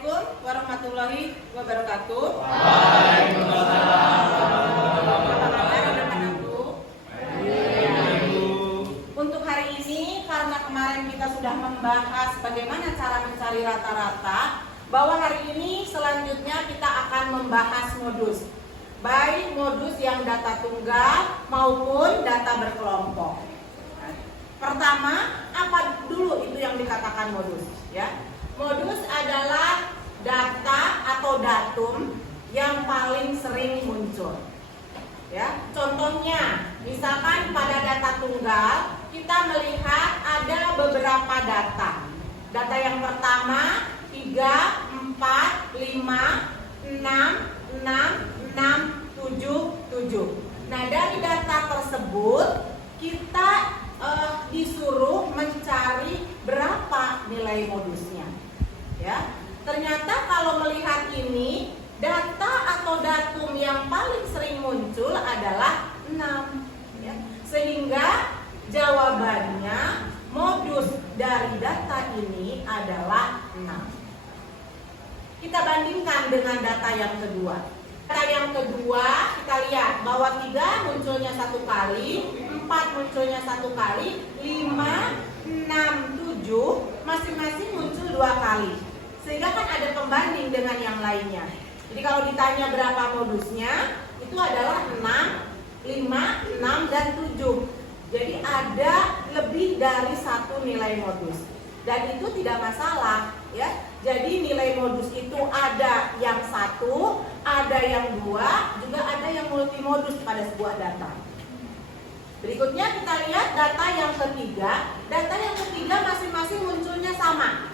Assalamualaikum warahmatullahi wabarakatuh. Untuk hari ini, karena kemarin kita sudah membahas bagaimana cara mencari rata-rata, bahwa hari ini selanjutnya kita akan membahas modus, baik modus yang data tunggal maupun data berkelompok. Pertama, apa dulu itu yang dikatakan modus? Ya, modus adalah data atau datum yang paling sering muncul. Ya, contohnya, misalkan pada data tunggal kita melihat ada beberapa data. Data yang pertama 3, 4, 5, 6, 7. Nah, dari data tersebut kita disuruh mencari berapa nilai modusnya. Ya, ternyata kalau melihat ini, data atau datum yang paling sering muncul adalah 6. Ya, sehingga jawabannya modus dari data ini adalah 6. Kita bandingkan dengan data yang kedua. Data yang kedua kita lihat bahwa 3 munculnya 1 kali, 4 munculnya 1 kali, 5, 6, 7 masing-masing muncul 2 kali. Sehingga kan ada pembanding dengan yang lainnya. Jadi kalau ditanya berapa modusnya, itu adalah 6, 5, 6, dan 7. Jadi ada lebih dari 1 nilai modus. Dan itu tidak masalah, ya. Jadi nilai modus itu ada yang 1, ada yang 2, juga ada yang multimodus pada sebuah data. Berikutnya kita lihat data yang ketiga. Data yang ketiga masing-masing munculnya sama.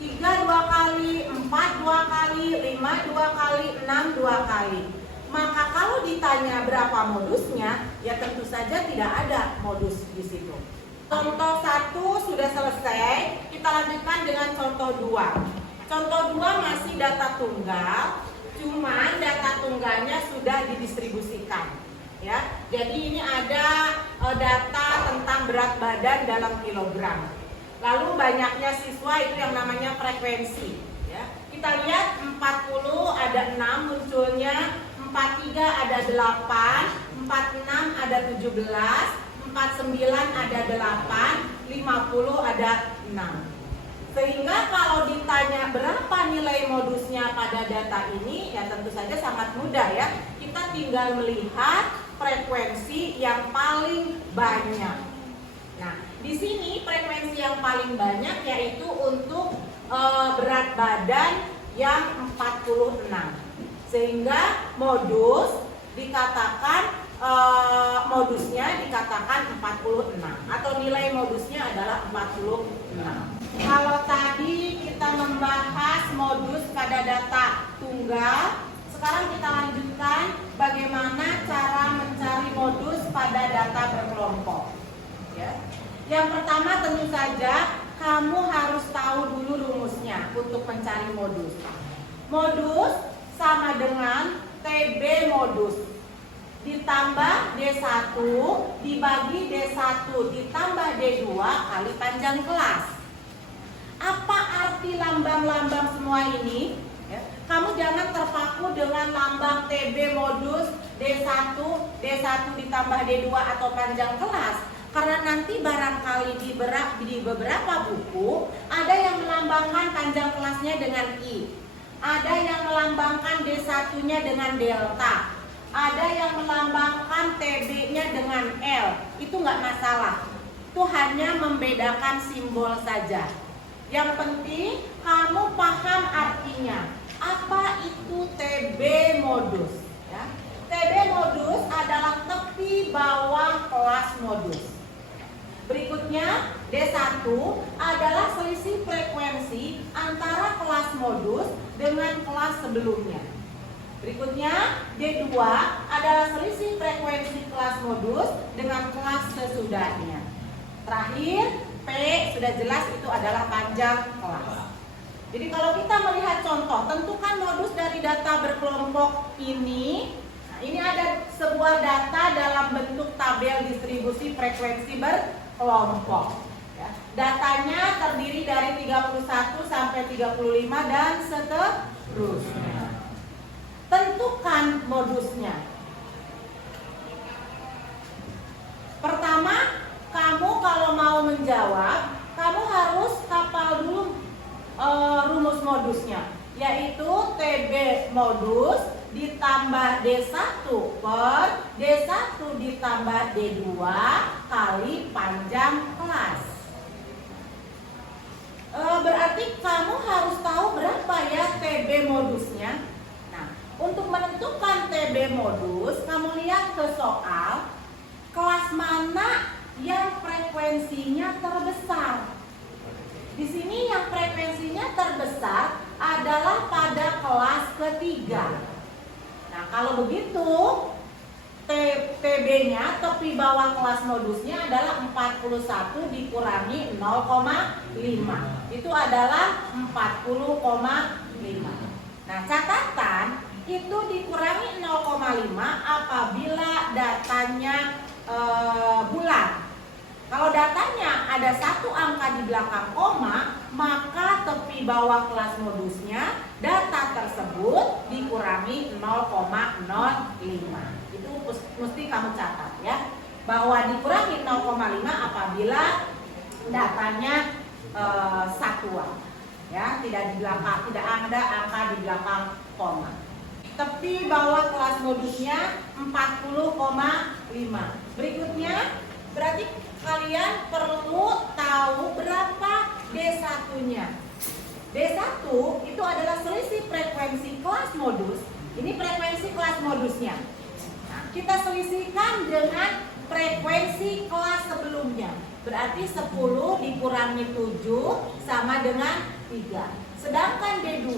3 2 kali, 4 2 kali, 5 2 kali, 6 2 kali. Maka kalau ditanya berapa modusnya, ya tentu saja tidak ada modus di situ. Contoh 1 sudah selesai, kita lanjutkan dengan contoh 2. Contoh 2 masih data tunggal, cuman data tunggalnya sudah didistribusikan. Ya, jadi ini ada data tentang berat badan dalam kilogram. Lalu banyaknya siswa itu yang namanya frekuensi. Ya, kita lihat 40 ada 6 munculnya, 43 ada 8, 46 ada 17, 49 ada 8, 50 ada 6. Sehingga kalau ditanya berapa nilai modusnya pada data ini, ya tentu saja sangat mudah ya. Kita tinggal melihat frekuensi yang paling banyak. Nah, di sini frekuensi yang paling banyak yaitu untuk berat badan yang 46. Sehingga modus dikatakan modusnya dikatakan 46 atau nilai modusnya adalah 46. Kalau tadi kita membahas modus pada data tunggal, sekarang kita lanjutkan bagaimana cara mencari modus pada data berkelompok. Ya. Yang pertama tentu saja kamu harus tahu dulu rumusnya untuk mencari modus. Modus sama dengan TB modus ditambah D1 dibagi D1 ditambah D2 kali panjang kelas. Apa arti lambang-lambang semua ini? Ya, kamu jangan terpaku dengan lambang TB modus D1 ditambah D2 atau panjang kelas. Karena nanti barangkali di beberapa buku ada yang melambangkan panjang kelasnya dengan I, ada yang melambangkan D1-nya dengan delta, ada yang melambangkan TB-nya dengan L. Itu nggak masalah, itu hanya membedakan simbol saja. Yang penting kamu paham artinya. Apa itu TB modus? Ya. TB modus adalah tepi bawah kelas modus. Berikutnya D1 adalah selisih frekuensi antara kelas modus dengan kelas sebelumnya. Berikutnya D2 adalah selisih frekuensi kelas modus dengan kelas sesudahnya. Terakhir P sudah jelas itu adalah panjang kelas. Jadi kalau kita melihat contoh, tentukan modus dari data berkelompok ini. Nah, ini ada sebuah data dalam bentuk tabel distribusi frekuensi berkelompok. Ya. Datanya terdiri dari 31 sampai 35 dan seterusnya. Tentukan modusnya. Pertama, kamu kalau mau menjawab, kamu harus hafal dulu rumus modusnya, yaitu TB modus ditambah D1 per D1 ditambah D2 kali panjang kelas. Berarti kamu harus tahu berapa ya TB modusnya. Nah, untuk menentukan TB modus, kamu lihat ke soal, kelas mana yang frekuensinya terbesar. Di sini yang frekuensinya terbesar adalah pada kelas ketiga. Nah, kalau begitu TB-nya, tepi bawah kelas modusnya adalah 41 dikurangi 0,5. Itu adalah 40,5. Nah, catatan itu dikurangi 0,5 apabila datanya bulat. Kalau datanya ada satu angka di belakang koma, maka tepi bawah kelas modusnya data tersebut dikurangi 0,05. Itu mesti kamu catat ya, bahwa dikurangi 0,5 apabila datanya satuan ya, tidak di belakang, tidak ada angka di belakang koma. Tepi bawah kelas modusnya 40,5. Berikutnya berarti kalian perlu tahu berapa D1-nya. D1 itu adalah selisih frekuensi kelas modus. Ini frekuensi kelas modusnya. Nah, kita selisihkan dengan frekuensi kelas sebelumnya. Berarti 10 dikurangi 7 sama dengan 3. Sedangkan D2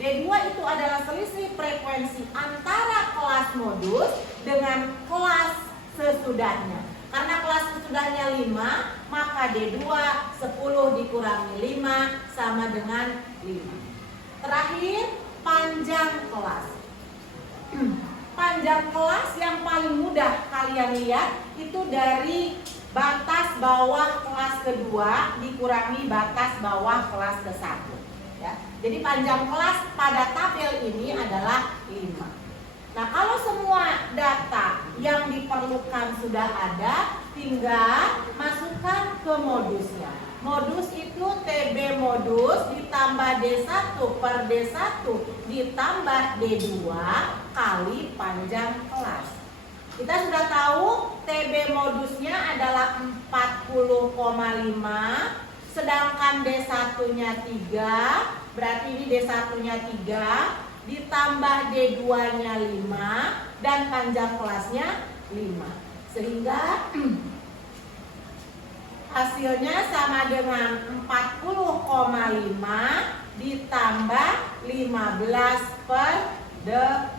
itu adalah selisih frekuensi antara kelas modus dengan kelas sesudahnya. Karena kelas sesudahnya 5, maka D2 10 dikurangi 5 sama dengan 5. Terakhir, panjang kelas. Panjang kelas yang paling mudah kalian lihat itu dari batas bawah kelas kedua dikurangi batas bawah kelas ke-1 ya. Jadi panjang kelas pada tabel ini adalah 5. Nah, kalau semua data yang diperlukan sudah ada, tinggal masukkan ke modusnya. Modus itu TB modus ditambah D1 per D1 ditambah D2 kali panjang kelas. Kita sudah tahu TB modusnya adalah 40,5, sedangkan D1-nya 3, berarti ini D1-nya 3, ditambah D2-nya 5 dan panjang kelasnya 5. Sehingga hasilnya sama dengan 40,5 ditambah 15 per 8.